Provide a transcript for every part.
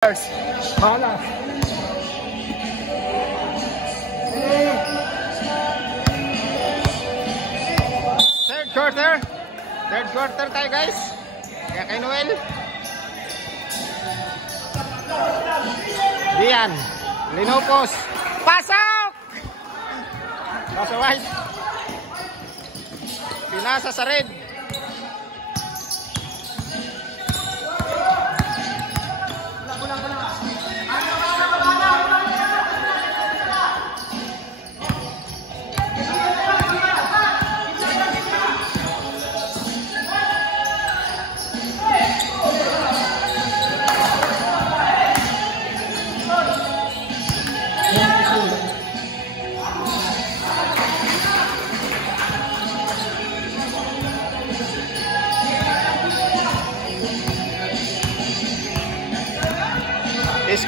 Bahala. Third quarter tayo guys. Kaya kay Noel. Diyan. Linopos. Pasok! Nasa white. Pinasa sa red.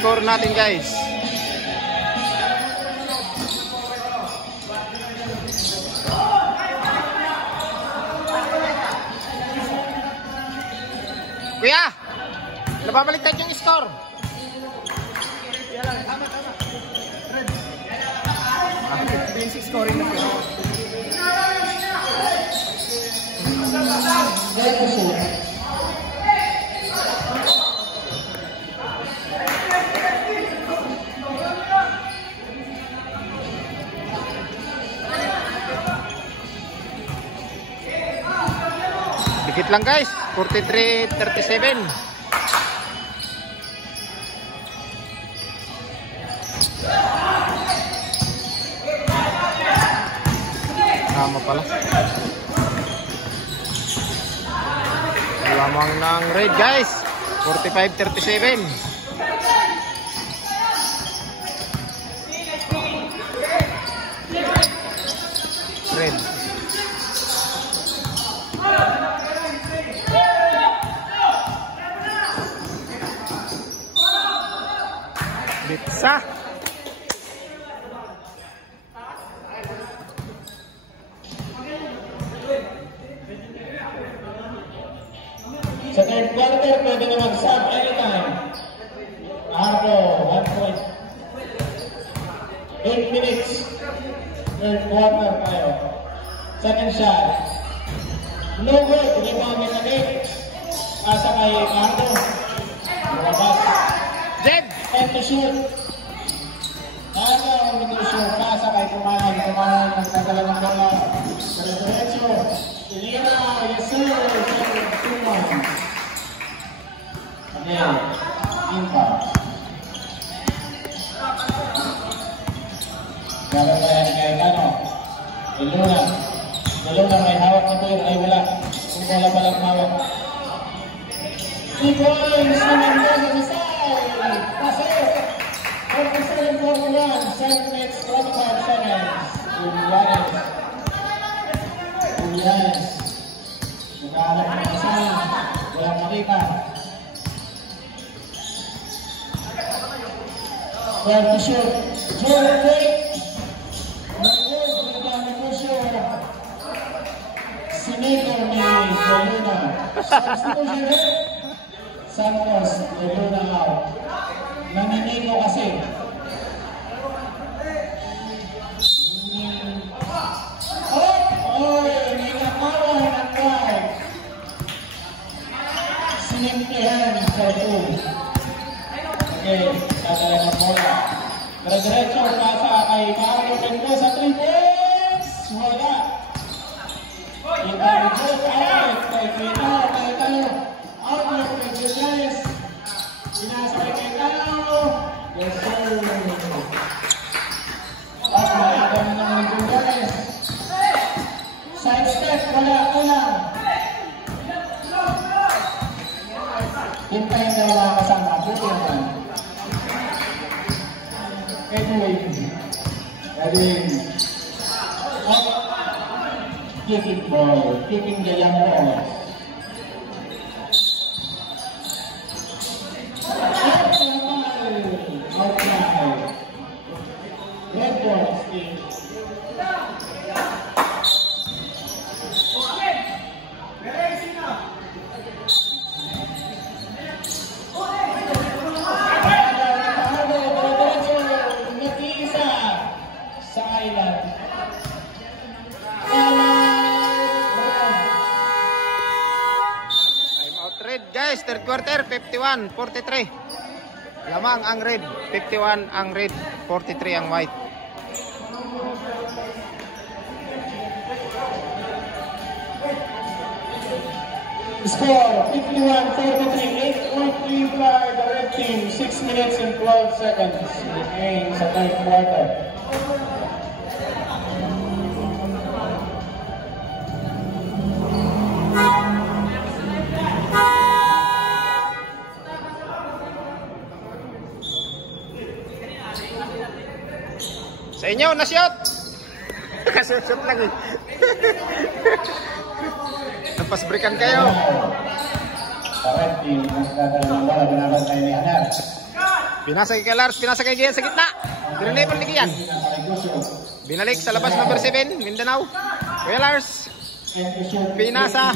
Score natin guys. Kuya, nababaliktad yung score. Tama. Red. Basic scoring na po. Dikit lang guys, 43-37. Tama pala. Lamang ng red guys, 45-37. Red. Bitsa. Sa third quarter, pwede na mag-sub anytime. Arco, 1 point. 8 minutes. Third quarter tayo. Second shot. No good. Rebound ni Tanik. Asa kay Arco. Lumabas. Jed! And to shoot. Arco, to shoot. Pasa kay Kumahan. Kumahan, nagdadala ng bola. Diretso. Ilira, yes sir. Again, impact. Dapat pa yan kay Kano. Iluna may hawak na tuyo. Ay wala. Kung wala palang hawak. 2 points naman doon sa side. Pasok. 47-41. 7 minutes, 25 seconds. Julianes. Nagkaharap ng isa. Walang makita. Well to shoot. Jordan Drake. Nag-work with the negosyo. Sinito ni Luna. Substitution hit. Santos, Luna out. Naniniko kasi. Sinimpihan sa 2. Okay, dadala ng bola. Diretso pasa kay Carlo Pinto sa 3 points. Wala. Ibarjo out kay Pinto. Kay Talo. Outlook kay Julianes. Pinasa kay Talo. Yes sir. At malaka na naman yung Julianes. Side step. Wala. Kulang. Hintayin na wala kasama. Buti naman. Edwin. Kicking ball. Kicking the young ball. Outside. Red ball still. quarter, 51-43. Lamang ang red, 51 ang red, 43 ang white. Score 51-43, 8.3 by the red team, 6 minutes and 12 seconds remaining sa third quarter. Sa inyo, na-shoot! Kasut-shoot lang eh. Napasbreakan kayo. Pinasa kay Lars, pinasa kay Gian sa gitna. Dinanipol ni Gian. Binalik sa labas number 7, Mindanao. Kuya Lars. Pinasa.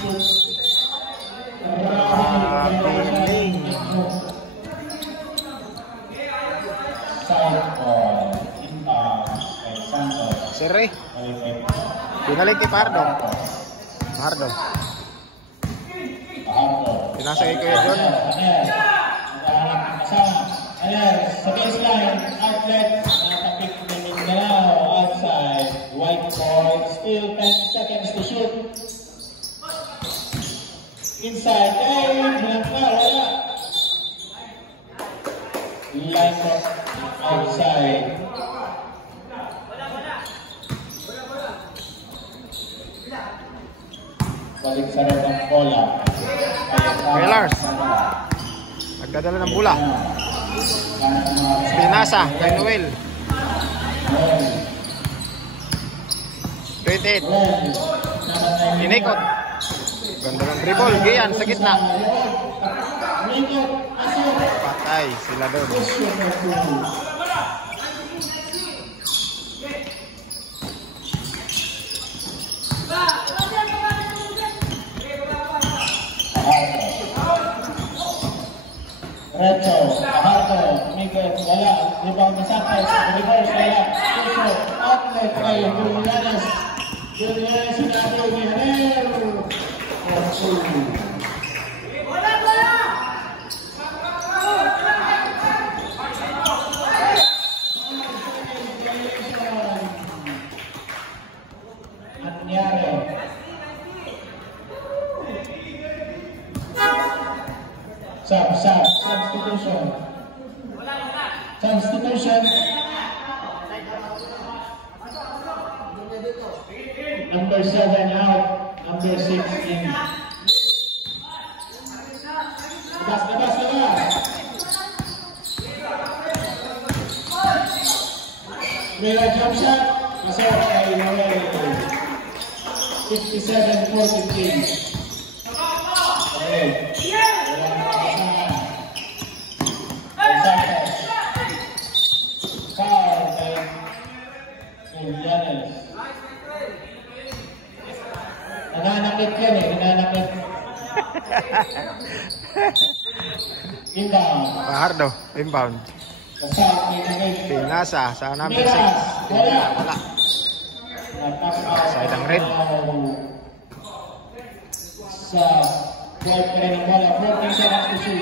Sere. Binalik kay Pardo. Pardo. Pinasa kay Kuya John. Sa baseline, outlet, nakapik ng Mindanao, outside, white ball, still 10 seconds to shoot. Inside, bilang pa, wala. Line up, outside. Balik sa red ang bola. Kuya Lars. Nagdadala ng bola. Pinasa kay Noel. 28. Inikot. Ganda ng dribble. Gian sa gitna. Patay sila doon. Recho, Aharto, Miguel, wala. Rebound masakay, reverse, wala. Puso, outlet kay Julianes. Julianes, sinabi ni Hanel. Anyari. Substitution. Number 7 out, number 6 in. Labas. Mira jump shot, masaya kay Noel. 57-43. Okay. Nananakit yan eh, nananakit. Inbound. Pardo, inbound. Pinasa sa number 6. Wala. Side ang red. Sa 12 pa rin ang bola, 14 seconds to shoot.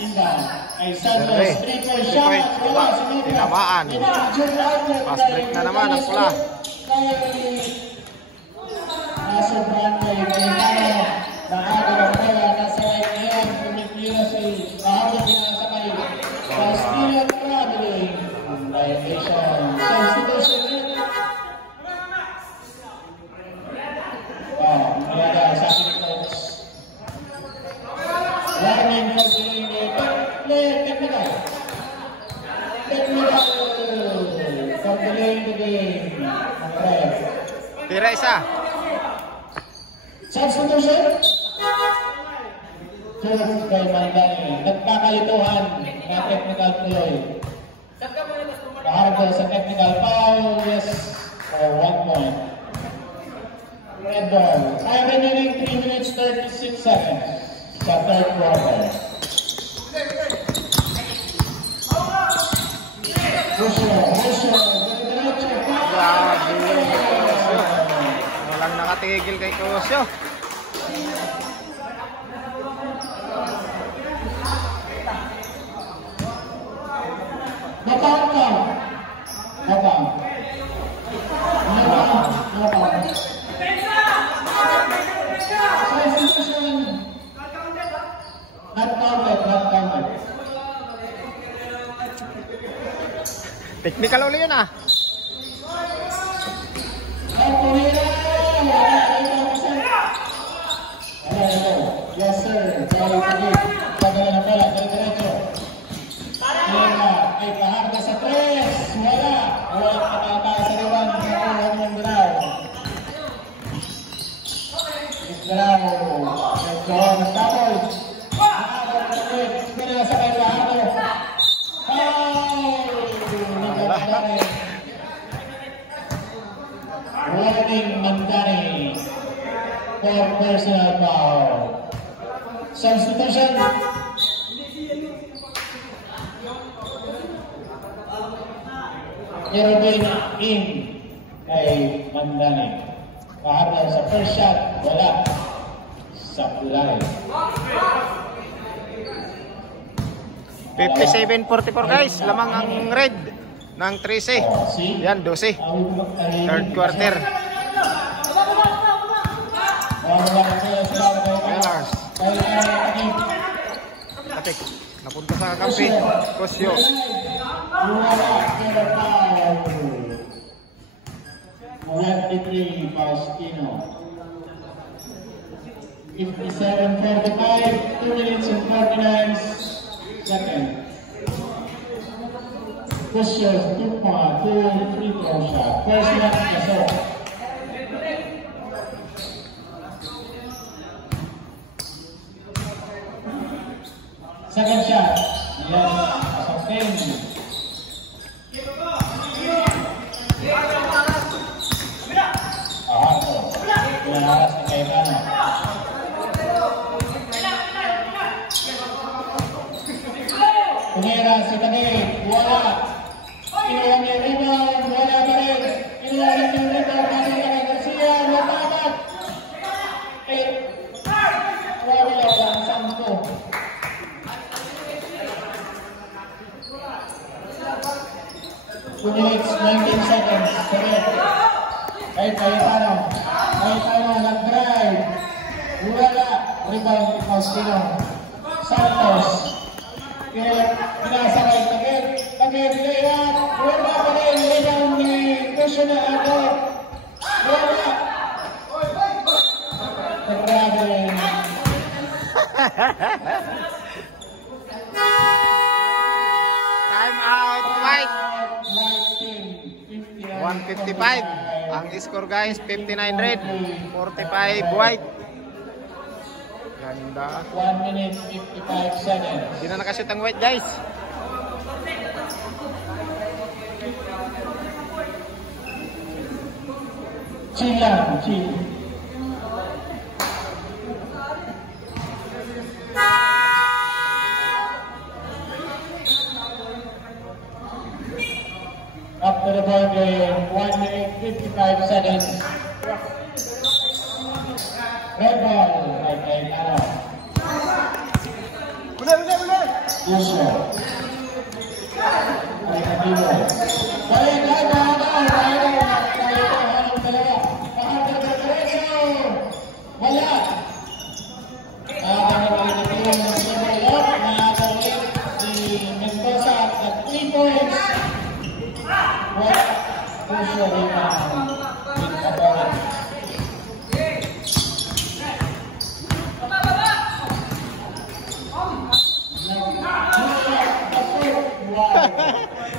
Inbound. Ay Santos, 3-point shot. Wala, tinamaan. Fast break na naman ang pula. Nasobrahan kay Maynano. Naaga ng bola, nasa right ngayon. Pumipira si Mahabag na sakay. Sa Spirit Traveling. Violation. Substitution. Malaga sa akin ni Coach. Warning for delaying the player technical. For delaying the game. Tira isa. Substitution. Choose kay Mandani. Nagkakalituhan na technical play. Mahardo sa technical foul. Yes, for 1 point. Red ball. Time remaining 3 minutes 36 seconds sa third quarter. Walang nakatigil kay Kusyo. Technical ulit yun ah. Yes sir. Pagkala na pala, diretso. Ay paharga sa 3. Wala. Wala nakataas sa liwan. Nakuha ng Mindanao. Mindanao. Nagkaroon ng tapos. Mindanao sa kayo paharga. Warning Mandani for personal foul. Substitution. Jerome in kay Mandani. Paharga sa first shot, wala. Sa kulay. 57-44 guys, lamang ang red ng 13. Yan, 12. Third quarter. Whalers. Tapik, napunta sa kampi. Kosyo. Faustino. 57-45, 2 minutes and 49 seconds. Pushers 2 free throw shot. First one, Gasol. Second shot, yes, sustain. Pinaharas ni Cayetano. Pumira si Taguig, wala. Kinuha niya yung rebound, wala pa rin. Kinuha niya yung rebound, kasi Taguig Garcia, matapat. Wala lang, Santo. Minutes, 19 seconds. Correct. Cayetano. Cayetano nag-drive. Wala. Rebound ni Faustino. Santos. Pinasakay. Taguig. Layup. Wala pa rin. Rebound ni Kushina Ato. Wala. Grabe. Time out, White. 155 ang score guys, 59 red, 45 white. Ganda. 1 minute 55 seconds. Hindi na nakashoot ang white guys. Chill lang, chill. After the ball game, 1 minute 55 seconds. Red ball by Cayetano. Uli. Yusho. Cayetano. Wala. Si Mendoza at 3 points. Puso rebound with opponent.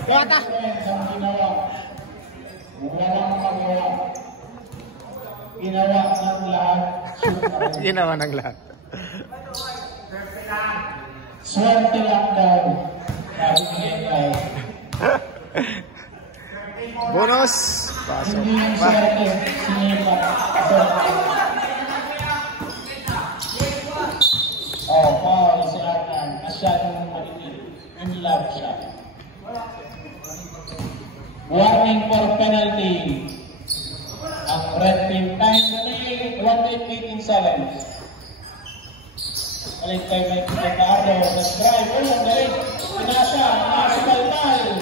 Bata. Ginawa ng lahat. Ginawa ng lahat. Swerte lang daw. Bonus. Pasok. Hindi yung swerte. Sinipa. Paul si Arnan. Masyadong maliit. In love siya. Warning for penalty. Ang red team time remaining 1:18 seconds. Balik tayo may pinagkaaro. Nag-drive. Ulang galing. Pinasa. Nasa Baltal.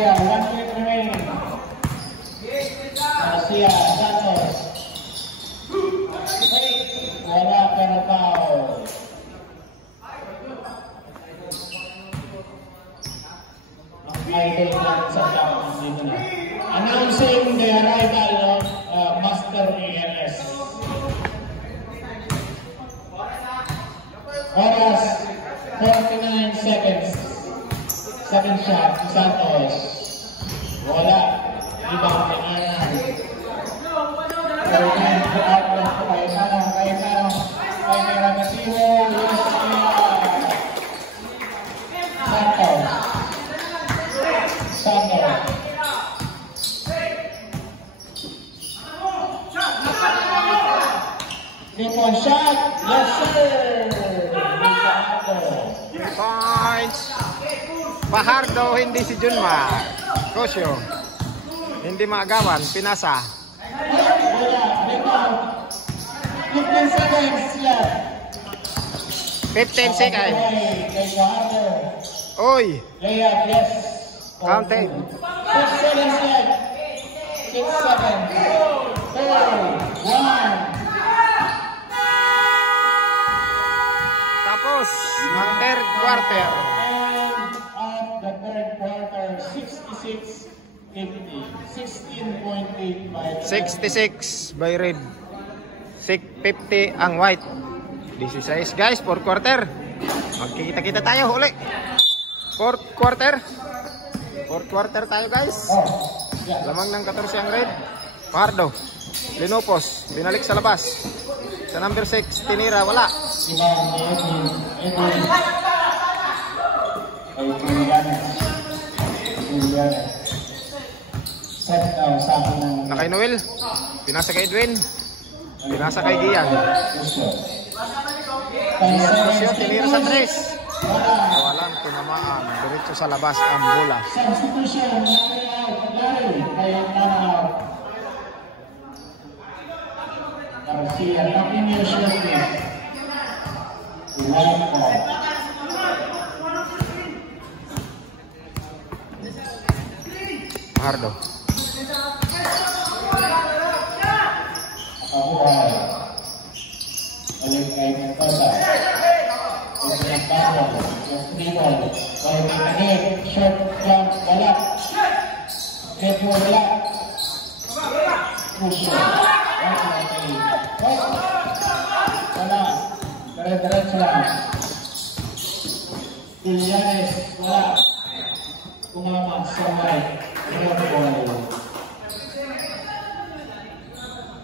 Garcia, 1 minute remaining. Garcia, Santos. Wala pero foul. Idol lang sa tapos dito na. Announcing the arrival of Master EMS. Oras 49 seconds. Second shot, Santos. Wala. Ibang ni Ayan. Third to outlet to Cayetano. Magasiho. Santos. One shot, yes sir. Points. Fajardo, hindi si Junmar. Cosio. Hindi maagawan, Pinasa. 15 seconds left. 15 seconds. Oy. Layup, yes. Counting. 6 seconds left. 6 seconds. 4, 1. Tapos, ang third quarter. And on the third quarter, 66-50. 16.85. 66 by red. 50 ang white. 16 guys, fourth quarter. Magkikita-kita tayo uli. Fourth quarter. Fourth quarter tayo guys. Lamang ng 14 ang red. Pardo. Linopos. Binalik sa labas. Sa number 6, tinira. Wala. Nakay Noel. Pinasa kay Edwin. Pinasa kay Gian. Tinira sa 3. Walang tinamaan. Diretso sa labas ang bola. Garcia, continue shooting. Fajardo. Abuhay. Balik kay Mendoza. Usman Pablo. Escribol. Balik kay Tanik. Short jump. Wala. Medyo wala. Crucial. Wala. Dire-diretso lang. Villanes. Wala. Kumama sa right.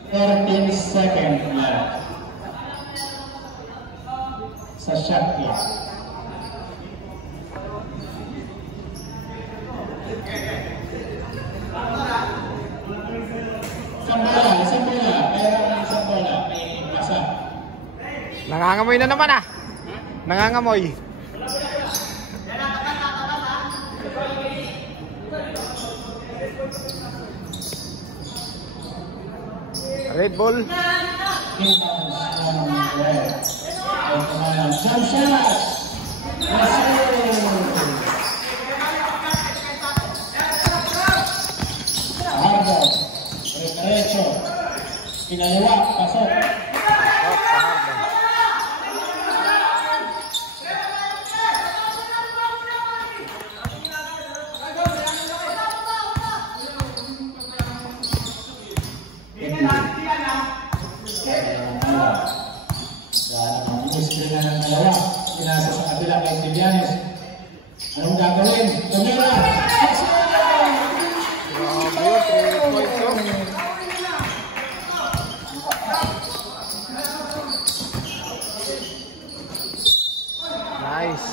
13 seconds left sa shot clock. Isang bola. Mayroon isang bola. May pasa. Nangangamoy na naman ah. Nangangamoy. Red ball. Jump shot. Fajardo. Derecho. Pinaliwa. Pasok. Fajardo. Pinasa sa kabila kay Villanes. Anong gagawin? Tumira! Nice.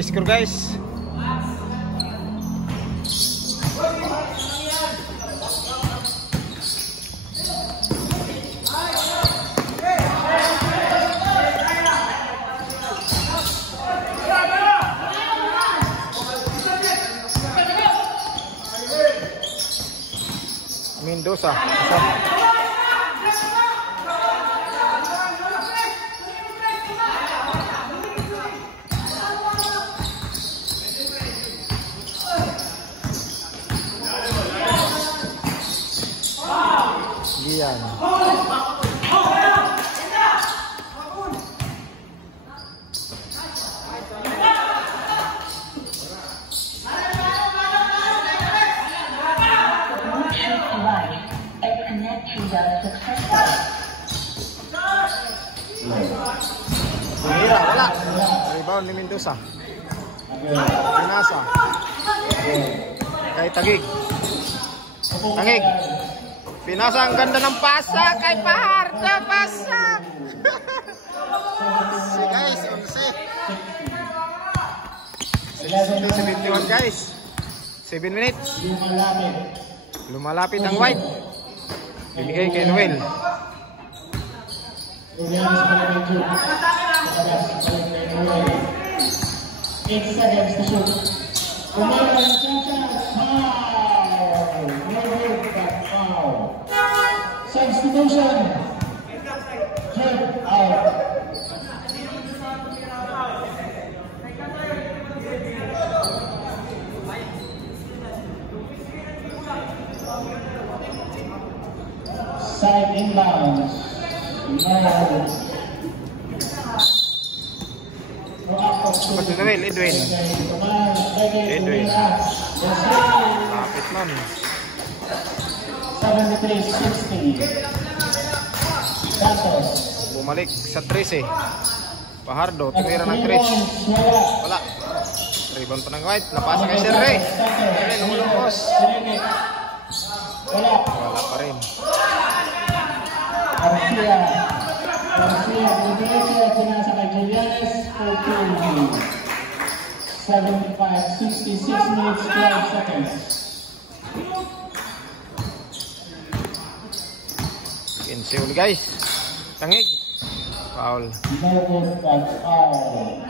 Score guys. Mendoza. Pasok. Gian. Tumira, wala. Rebound ni Mendoza. Pinasa. Kay Tagig. Tagig. Pinasa, ang ganda ng pasa kay Pahardo. Pasa. Si guys, 11. 71 guys. 7 minutes. Lumalapit ang white. Bibigay kay Noel. 8 seconds to shoot. Substitution. Drip out. Side inbounds. Pati Noel, Edwin. Edwin. Lapit man. 73-60. Santos. Bumalik sa 13. Pahardo, tumira ng 13. Wala. Rebound pa ng white. Napasa kay Sir Ray. Edwin, umulupos. Wala. Wala pa rin. Garcia. Garcia, pinasa kay Julianes. 75, 66 minutes, 12 seconds. Insiul guys. Tangig. Foul. No good, but foul.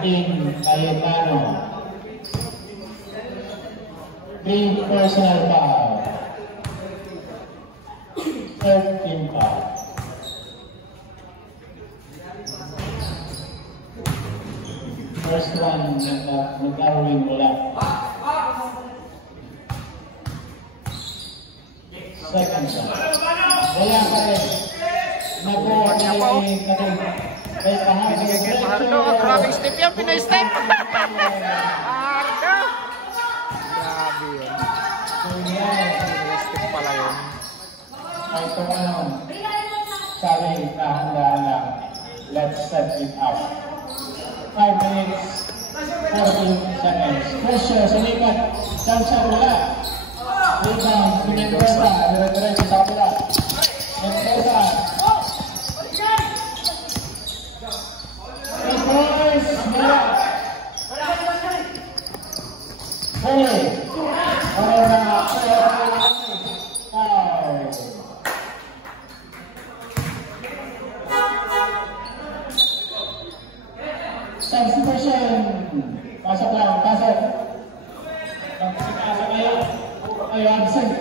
19, Cayetano. 3 personal foul. 13 foul. First one, nagkaroon wala. Second one. Wala pa rin. Nag-uwan niya kay Pahardo. Kay Pahardo, grabing step yan, pinay-step. Pahardo. Grabe yun. Pinay-step pala yun. Ay, ito ka naman. Sabi, nahandaan lang. Let's set it up. 5 minutes, 14 seconds. Pressure, sumikat. Dansa, wala. Rebound, Mendoza. Dire-diretso sa kapila. Mendoza. Boys, wala. Huli. Para na. Substitution. Pasok lang, pasok. Pasok kayo. Ay, absent.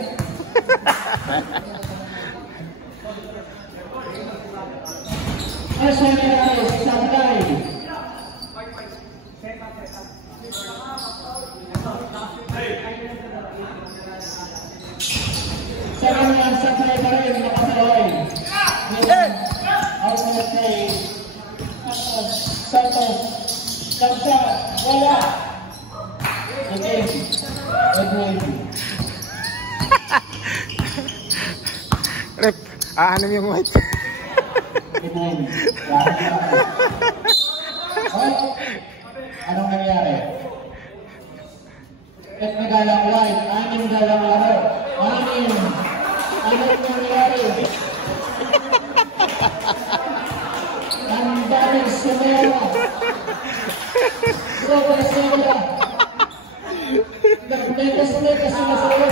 First one is Saturday. Second one, Saturday pa rin, nakasaway. Outlet kay Santos. Kamsa, wala. Again, Edwin. Rep, aanam yung white. Edwin. Anong nangyari? At nagalang white, 6 galang laro. 6. Anong nangyari? Ang daming sumera. Sobra-sobra. Nagmekas-mekas sila sa loob.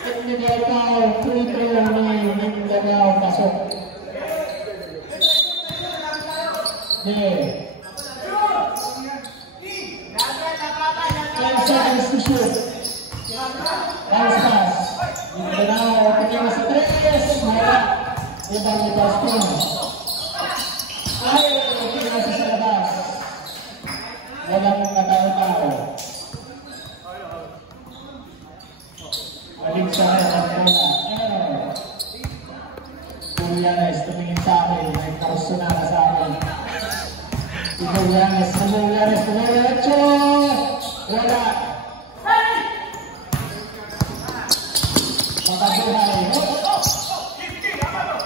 At nagagaw, free-throw ni Mindanao pasok. There. 10 seconds to shoot. Bounce pass. Ito na, tingin sa 3. Wala. Ibang ni Boston. Ay, tingin na sa labas. Walang katao-tao. Balik sa ang bola. Julianes, tumingin sa akin. May karusto na sa akin. Julianes, wala.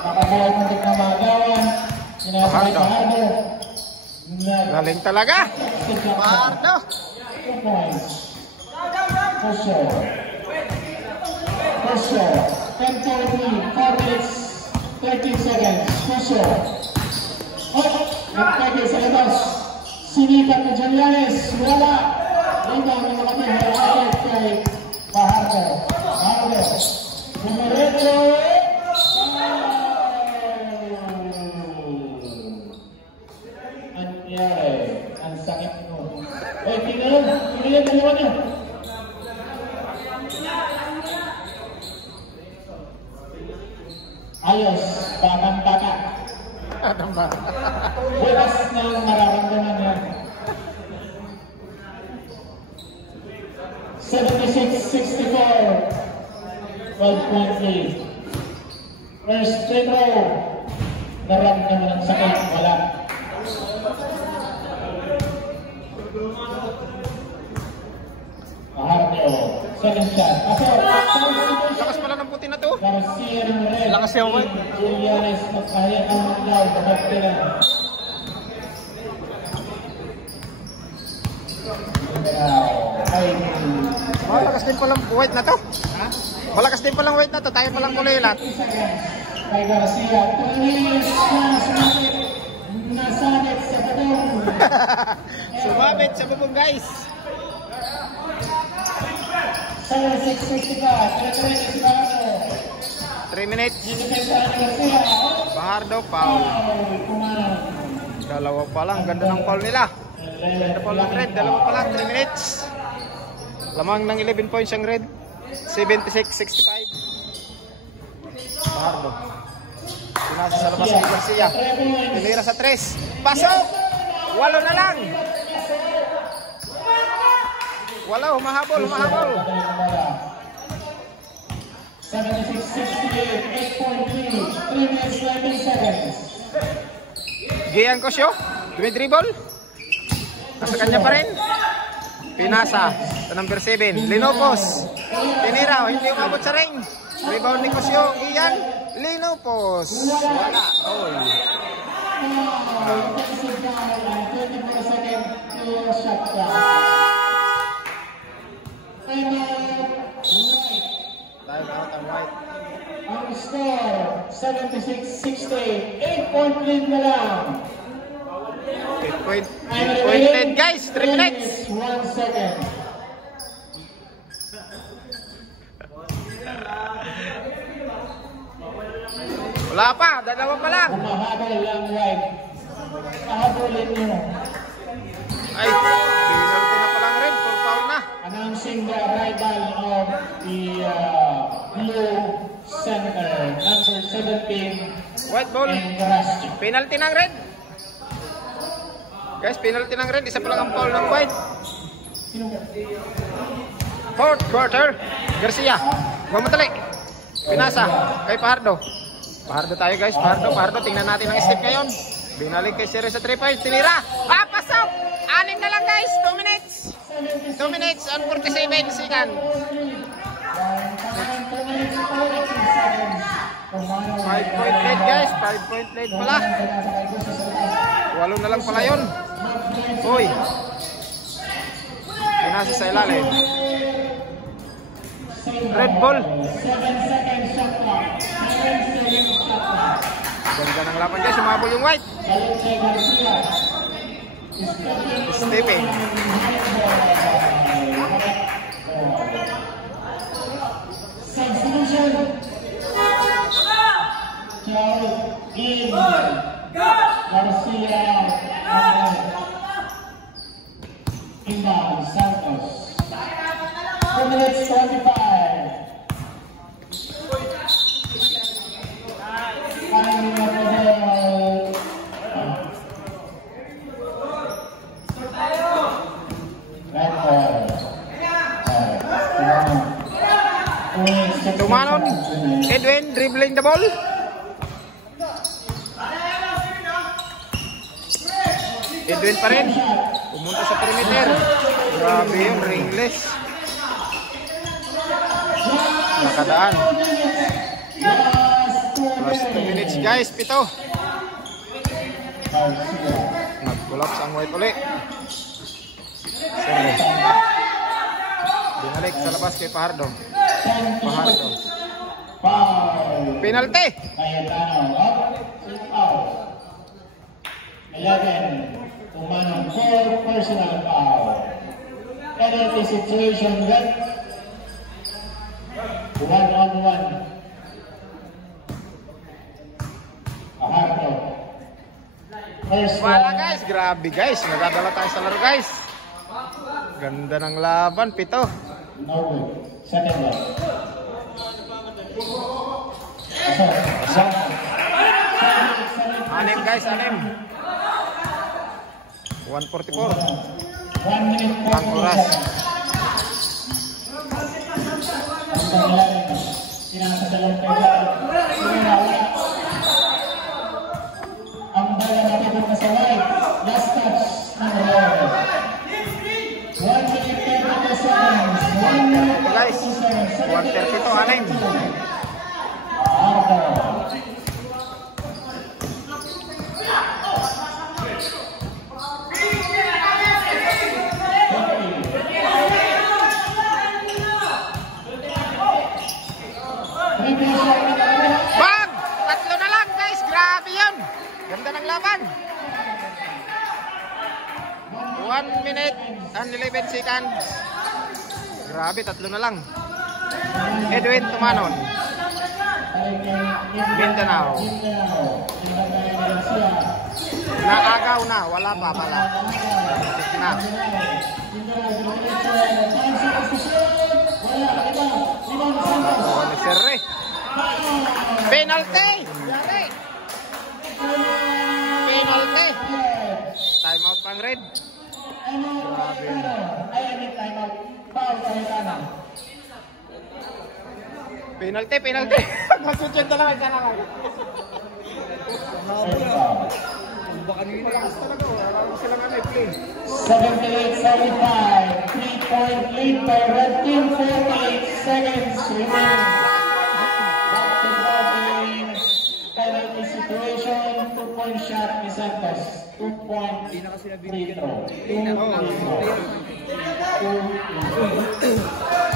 Makabuhay mo din na magawan. Inasay sa Hardo. Galing talaga. Pardo. 2 points. First shot. 10-14, 4 minutes, 13 seconds. First shot. Nagpagay sa labas. Sinikat na Julianes. Wala. Rebound na kami. Harapit kay Fajardo. Numerecho. Anyari. Ang sakit mo. Tingnan dalawa niyo. Ayos. Batang-bata. Bukas na lang mararamdaman yan. 76-64. 12.3. First free throw. Naramdaman ng sakit. Wala. Fajardo. Second shot. Lakas pala ng puti na to. Garcia ng red. Lakas yung white. Julianes magkaya ng maglaw. Kapagtila. Malakas din palang white na to. Malakas din palang white na to. Tayo palang kulilat. Kay Garcia. Tulis na sumabit. Nasabit sa badong. Sumabit sa bubong guys. 76-65. 3 minutes. Fajardo foul. Dalawa pa lang. Ganda ng foul nila. Ganda foul ng red. Dalawa pa lang. 3 minutes. Lamang ng 11 points ang red. 76-65. Fajardo. Pinasa sa labas ng Garcia. Pinira sa 3. Pasok! 8 na lang. Wala, humahabol. 76-68, 8.3, 3 minutes, 19 seconds. Gian Cosio, dumidribble. Nasa kanya pa rin. Pinasa sa number 7. Linopos. Tinira, hindi umabot sa ring. Rebound ni Cosio. Gian. Linopos. Wala. All. 24 seconds to shot clock. Time out ang white. Ang score, 76-68, 8-point lead na lang. 8 lead guys, 3 minutes. 1 second. Wala pa, dalawa pa lang. Humahabol lang white. Kahabulin nyo. Ay, pinulti na palang red, 4 foul na. Announcing the arrival of the blue center, number 17, White ball. and Garasti. Penalty ng red. Guys, penalty ng red. Isa pa lang ang foul ng white. Fourth quarter. Garcia. Mamatali. Pinasa. Kay Fajardo. Fajardo tayo guys. Fajardo. Tingnan natin ang step ngayon. Binalik kay Siri sa 3 points. Tinira. Pasok. 6 na lang guys. 2 minutes. 2 minutes and 47 seconds. 5-point lead guys. 5-point lead pala. 8 na lang pala yun. Uy. Pinasa sa ilalim. Red ball. 7 seconds shot clock. 7 seconds shot clock. Ganda ng laban guys. Sumabol yung white. Balik kay Garcia. Stepping. Substitution. Charles in. Garcia. Inbound Santos. 2 minutes 25. Timing of the ball. Red ball. Tumanon. Edwin dribbling the ball. Edwin pa rin. Pumunta sa perimeter. Grabe yun, ringless. Nakadaan. Last 2 minutes guys, 7. Nag-collapse ang White uli. Sorry. Binalik sa labas kay Fajardo. Fajardo. Penalty. 11. Tumanon, 4 personal foul. Penalty situation with 1-on-1. Fajardo. First Wala one. guys, grabe guys. Nadadala tayo sa laro guys. Ganda ng laban, 7. No good. Second one. Anim guys, anim. 1:44. 1 minute 40 Ang oras. Ang pangyayari. Sinasadalong pagkakas. Ang bala natapos na sa right. Last touch ng Roy. 1 minute 32 seconds. 1 minute Guys, 32 seconds. 1:32, anim. Ardo. Bang! 3 na lang guys, grabe yun. Ganda ng laban. 1 minute and 11 seconds. Grabe, 3 na lang. Edwin Tumanon. Mindanao. Naagaw na, wala pa pala. Tik na. Serre. Penalty. Yari. Penalty. Time out pang red. Penalty, penalty. Masudyan na lang ang kailangan. Baka nila lakas talaga. Wala ko silang play. 78-75. 3-point lead by Red Team. 48 seconds remaining. Back to the game. Penalty situation. 2-point shot ni Santos. 2-point free throw. 2 free throw.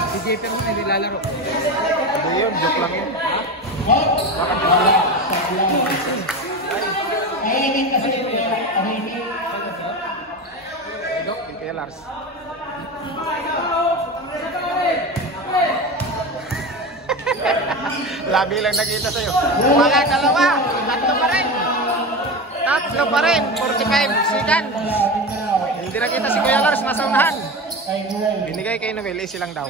Si JP mo na nilalaro. Hindi yun, joke lang yun. Wala. Tahimik kasi ito. Tahimik. Kaya Lars. Labi lang nakita sa'yo. Wala, 2. 3 pa rin. 3 pa rin. 45 seconds. Hindi nakita si Kuya Lars, nasa unahan. Binigay kay Noel, silang daw.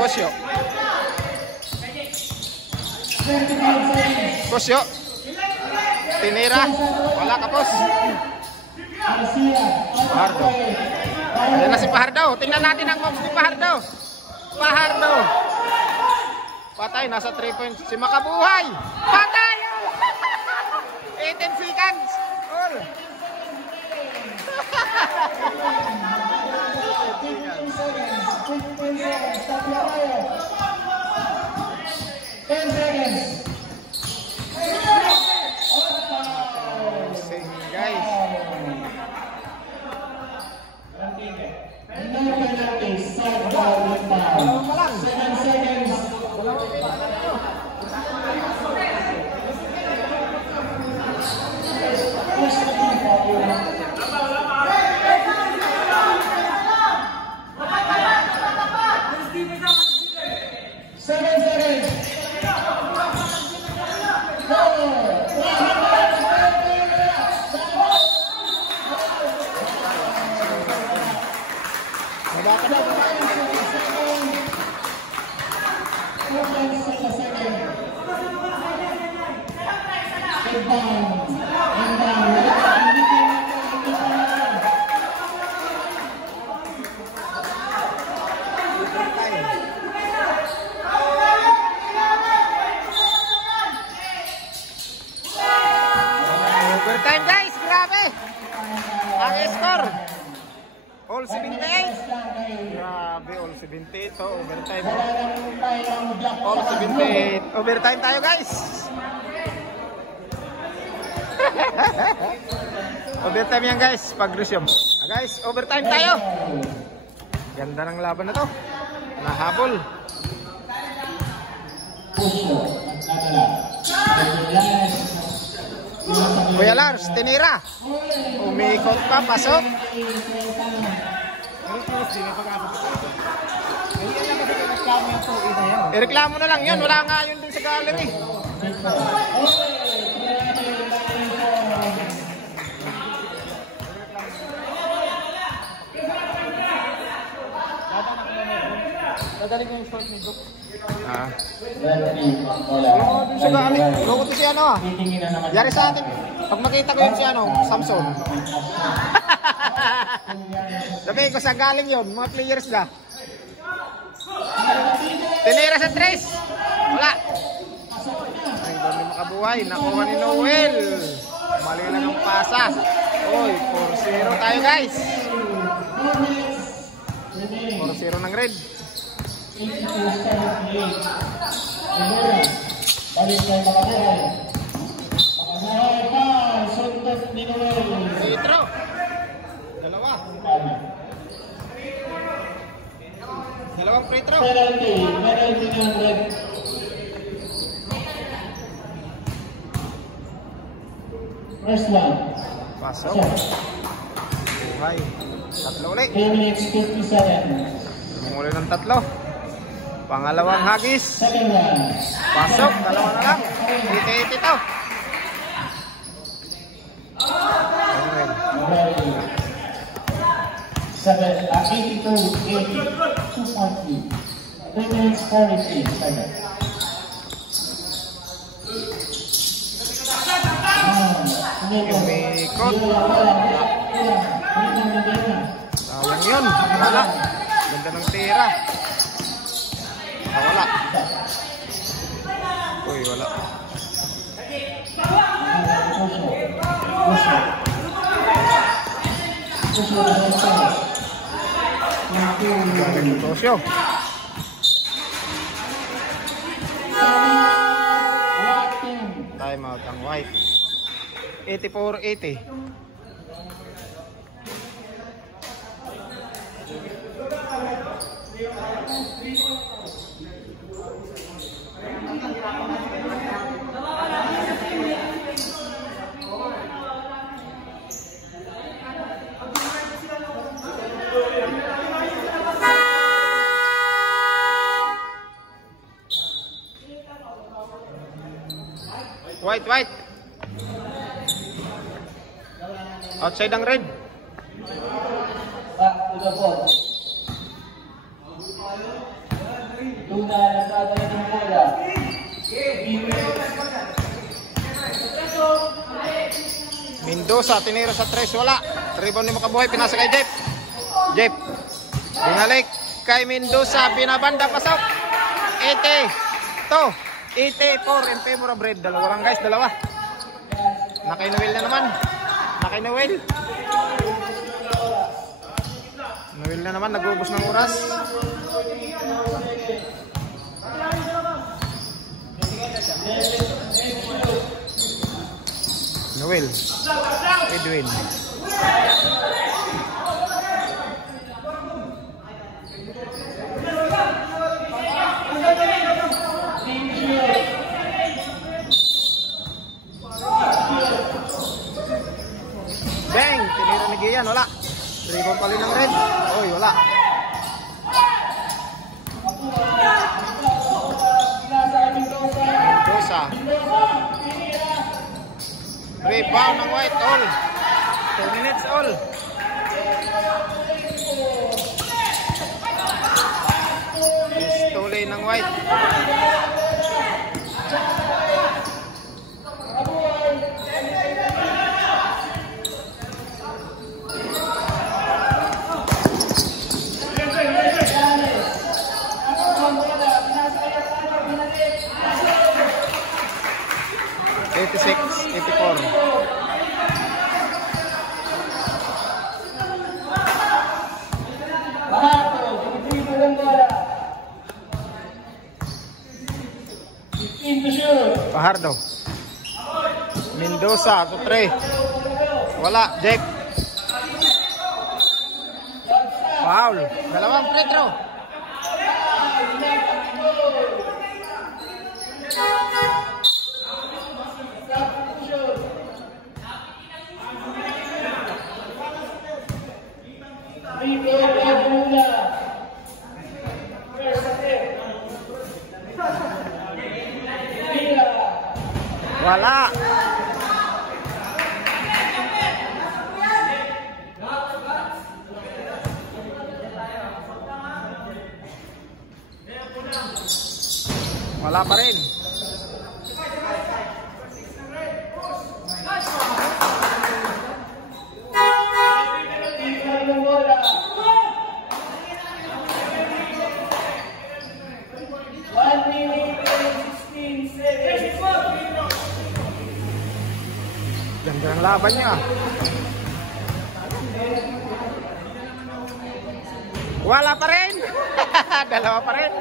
Kosyo. Kosyo. Tinira. Wala kapos. Fajardo. Ayan na si Fajardo. Tingnan natin ang moves ni Fajardo. Fajardo. Patay. Nasa 3 points. Si Makabuhay. Patay. 18 seconds. All. 10 seconds. Guys. No penalty. Side ball with foul. 7 seconds. seconds in the second. Inbound. Overtime guys, grabe! Ang score! All 78. Grabe, all 78 to overtime. All 78. Overtime tayo guys. Overtime yan guys, pag-resume. Guys, overtime tayo. Ganda ng laban na to. Nahabol. Kuya Lars, tinira. Umikot pa, pasok. Ireklamo na lang yun. Wala nga yun din sa gallery. Dadali ko yung short ni Duke. Dun sa gallery. Loko to si ano ah. Yari sa atin. Pag makita ko yun si ano, Samson. Sabi ko sa galing yun, mga players na. Tinira sa tres. Wala. Ay, doon may makabuhay. Nakuha ni Noel. Mali lang ang pasa. Oy, 4-0 tayo guys. 4-0 ng red. Balik kay makabuhay. Makabuhay pa. Suntok ni Noel. Litro. Dalawa. Dalawang free throw. Penalty ng red. First one. Pasok. Buhay. Tatlo ulit. 3 minutes 57. Muli ng tatlo. Pangalawang hagis. Second one. Pasok. Dalawa na lang. 80-80 to. Okay. 82-80. 2.3. 3 minutes 43 seconds. Umikot. Sayang yun. Wala. Ganda ng tira. Wala. Uy, wala. Galing Tosyo. Time out ang white. 84-80. White. Outside ang red. Back to the ball. Luna nagkadala ng bola. Mendoza, tinira sa tres, wala. Rebound ni Makabuhay, pinasa kay Jeff. Jeff, binalik kay Mendoza, binabanda, pasok. 84 in favor of red. Dalawa lang guys, dalawa. Nakay Noel na naman. Nakay Noel. Noel na naman, nag-ubos ng oras. Noel. Edwin. Bang! Tinira ni Gian, wala. Rebound pali ng red. Oy, wala. Mendoza. Rebound ng white, all. 2 minutes all. Pistole ng white. to shoot. Fajardo. Mendoza sa 3. Wala, Jack. Foul. Dalawang free throw. Wala. Wala pa rin. Ganda ng laban niya. Wala pa rin. Dalawa pa rin.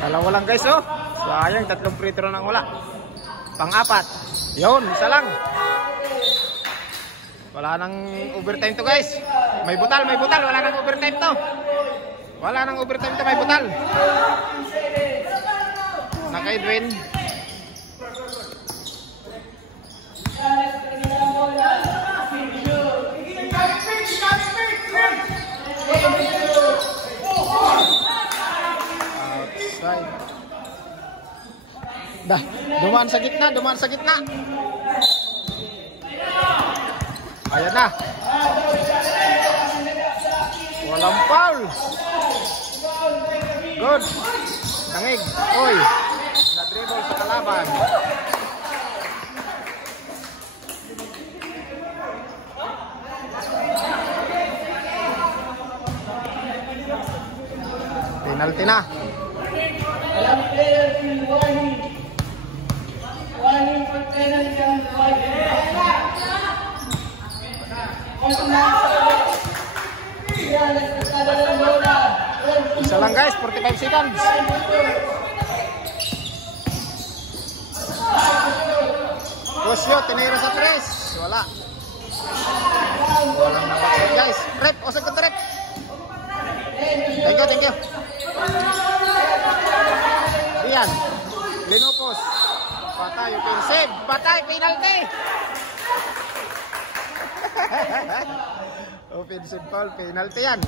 Dalawa lang guys, oh. Sayang, 3 free throw nang wala. Pang-4. Yun, isa lang. Wala nang overtime to guys. May butal, may butal. Wala nang overtime to. Wala nang overtime to, may butal. Naka Edwin. Outside. Dah, dumaan sa gitna, dumaan sa gitna. Ayan na. Walang foul. Good. Tangig. Oy. Na-dribble sa kalaban. Penalty na. Isa lang guys, 45 seconds. Rosyo, tinira sa 3. Wala. Walang nabakit guys. Rep, o second rep. Thank you, thank you. Diyan. Linopos. Patay, offensive. Patay, penalty. Offensive foul, penalty yan.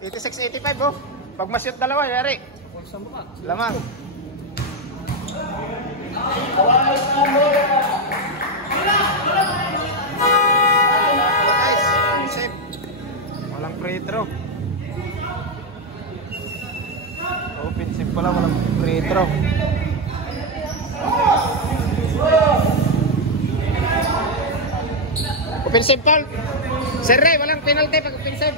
86-85 oh. Pag ma-shoot dalawa, yari. Lamang. Guys, offensive. Walang free throw. Offensive pala, walang free throw. Offensive foul. Sir Ray, walang penalty pag offensive.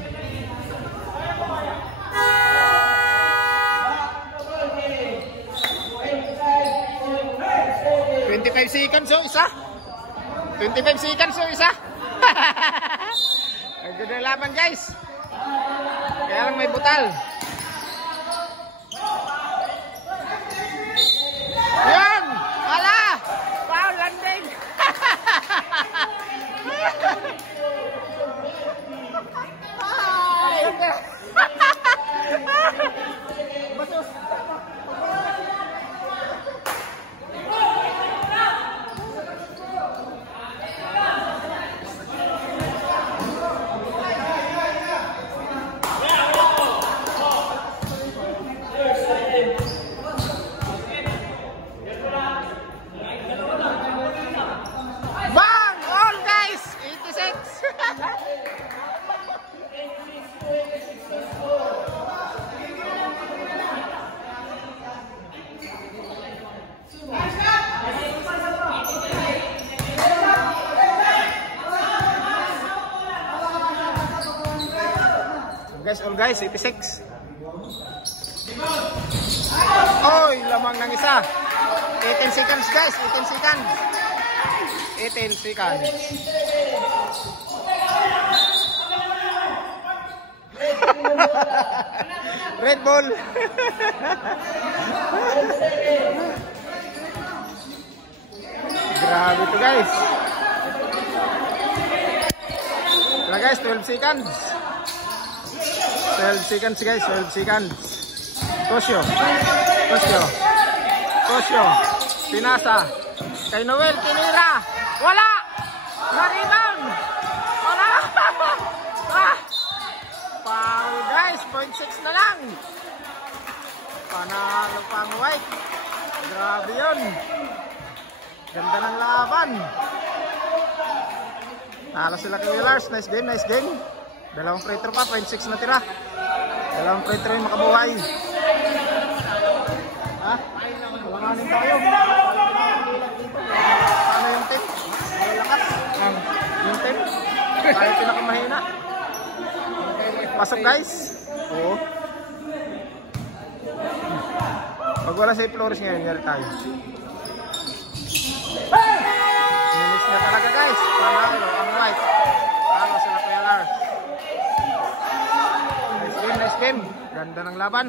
Seconds so isa. 25 seconds so isa. Ang ganda laban guys. Kaya lang may butal. Yan! Ala! Foul landing! Ay! Basos! All guys, 86. Oy, lamang ng isa. 18 seconds guys, 18 seconds. 18 seconds. Red Bull. Grabe to guys. Wala guys, 12 seconds. 12 seconds guys, 12 seconds. Tosyo. Pinasa. Kay Noel, tinira. Wala! Na-rebound! Wala! Foul guys, 0.6 na lang. Panalo pang white. Grabe yun. Ganda ng laban. Talo sila kay Willars. Nice game, nice game. Dalawang free throw pa, 0.6 na tira. Dalawang free throw yung makabuhay. Ha? Walanganin tayo. Paano yung team? Malalakas. Yung team? Tayo pinakamahina. Pasok guys. Oo. Pag wala si Flores ngayon, yari tayo. Nilis na talaga guys. Panalo ang white. Talo sila kay Lars. Nice game, nice game. Ganda ng laban.